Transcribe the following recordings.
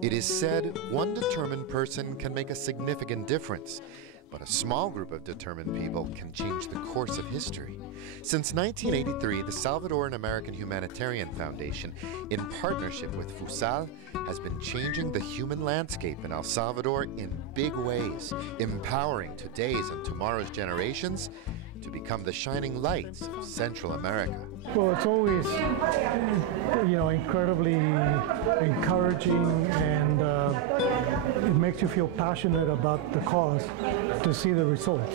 It is said one determined person can make a significant difference, but a small group of determined people can change the course of history. Since 1983, the Salvadoran American Humanitarian Foundation, in partnership with FUSAL, has been changing the human landscape in El Salvador in big ways, empowering today's and tomorrow's generations to become the shining lights of Central America. Well, it's always, incredibly encouraging, and it makes you feel passionate about the cause to see the results.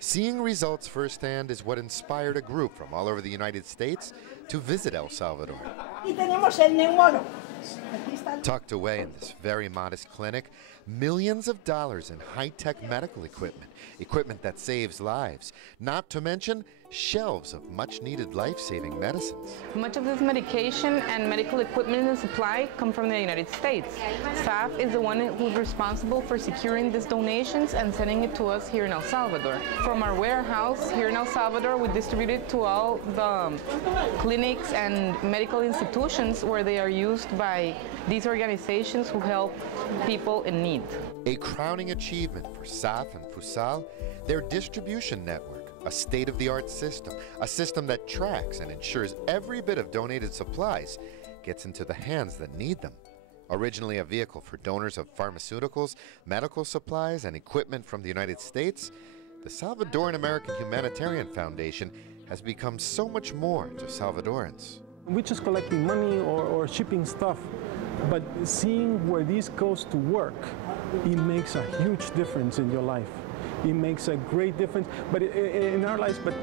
Seeing results firsthand is what inspired a group from all over the United States to visit El Salvador. Tucked away in this very modest clinic, millions of dollars in high-tech medical equipment, equipment that saves lives, not to mention shelves of much-needed life-saving medicines. Much of this medication and medical equipment and supply come from the United States. SAHF is the one who's responsible for securing these donations and sending it to us here in El Salvador. From our warehouse here in El Salvador, we distribute it to all the clinics and medical institutions where they are used by these organizations who help people in need. A crowning achievement for SAHF and FUSAL, their distribution network, a state-of-the-art system, a system that tracks and ensures every bit of donated supplies gets into the hands that need them. Originally a vehicle for donors of pharmaceuticals, medical supplies, and equipment from the United States, the Salvadoran American Humanitarian Foundation has become so much more to Salvadorans. We're just collecting money or shipping stuff, but seeing where this goes to work, it makes a huge difference in your life. It makes a great difference, but in our lives, but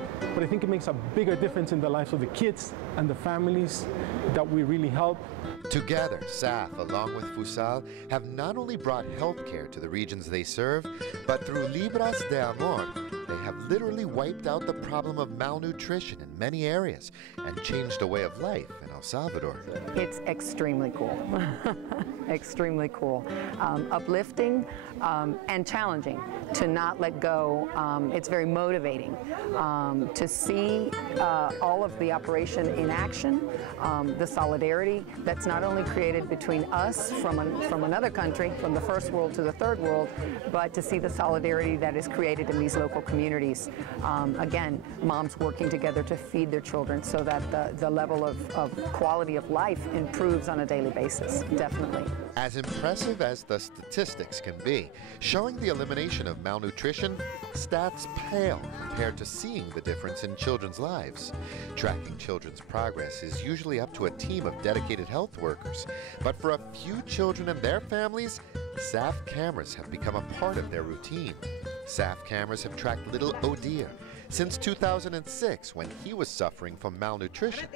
I think it makes a bigger difference in the lives of the kids and the families that we really help. Together, SAHF, along with FUSAL, have not only brought health care to the regions they serve, but through Libras de Amor, they have literally wiped out the problem of malnutrition in many areas and changed a way of life in El Salvador. It's extremely cool, extremely cool, uplifting and challenging to not let go. It's very motivating to see all of the operation in action, the solidarity that's not only created between us from another country, from the first world to the third world, but to see the solidarity that is created in these local communities. Again, moms working together to feed their children so that the level of quality of life improves on a daily basis, definitely. As impressive as the statistics can be, showing the elimination of malnutrition, stats pale compared to seeing the difference in children's lives. Tracking children's progress is usually up to a team of dedicated health workers, but for a few children and their families, SAHF cameras have become a part of their routine. SAHF cameras have tracked little Odir since 2006, when he was suffering from malnutrition.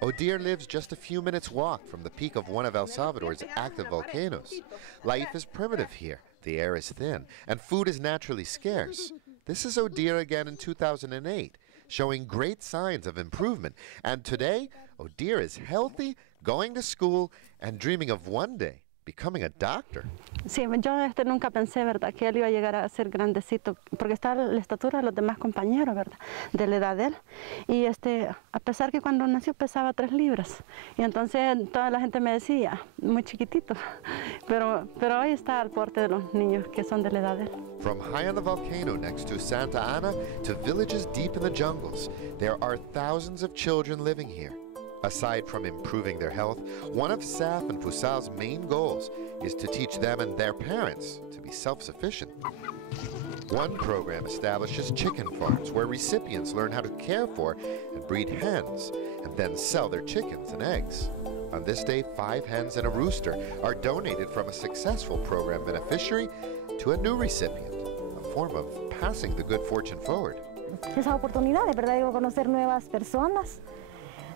Odir lives just a few minutes' walk from the peak of one of El Salvador's active volcanoes. Life is primitive here, the air is thin, and food is naturally scarce. This is Odir again in 2008, showing great signs of improvement. And today, Odir is healthy, going to school, and dreaming of one day becoming a doctor. Sí, yo nunca pensé, ¿verdad?, que él iba a llegar a ser grandecito, porque está la estatura de los demás compañeros, ¿verdad?, de la edad de él. Y a pesar que cuando nació pesaba 3 libras. Y entonces toda la gente me decía, muy chiquitito. Pero hoy está al porte de los niños que son de la edad de él. From high on the volcano next to Santa Ana to villages deep in the jungles, there are thousands of children living here. Aside from improving their health, one of SAHF and FUSAL's main goals is to teach them and their parents to be self-sufficient. One program establishes chicken farms where recipients learn how to care for and breed hens and then sell their chickens and eggs. On this day, 5 hens and a rooster are donated from a successful program beneficiary to a new recipient, a form of passing the good fortune forward. Esa oportunidad, de verdad, digo, conocer nuevas personas,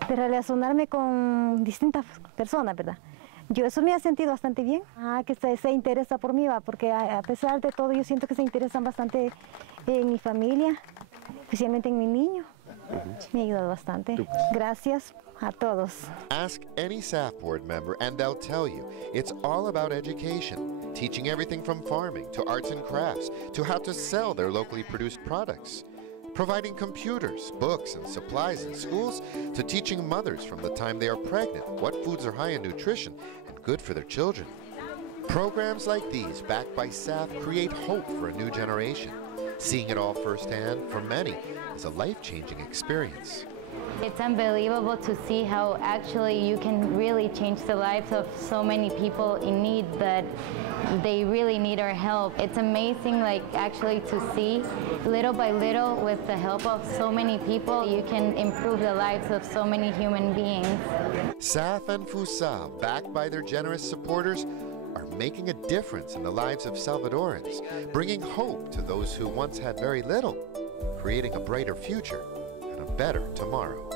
de relacionarme con distintas personas, ¿verdad? Eso me ha sentido bastante bien. Que se interesa por mí, porque a pesar de todo yo siento que se interesan bastante en mi familia, especialmente en mi niño. Me ha ayudado bastante. Gracias a todos. Ask any SAHF board member and they'll tell you it's all about education, teaching everything from farming to arts and crafts to how to sell their locally produced products, providing computers, books, and supplies in schools to teaching mothers from the time they are pregnant what foods are high in nutrition and good for their children. Programs like these, backed by SAHF, create hope for a new generation. Seeing it all firsthand, for many, is a life-changing experience. It's unbelievable to see how actually you can really change the lives of so many people in need that they really need our help. It's amazing, like, actually to see little by little with the help of so many people, you can improve the lives of so many human beings. SAHF and FUSAL, backed by their generous supporters, are making a difference in the lives of Salvadorans, bringing hope to those who once had very little, creating a brighter future and a better tomorrow.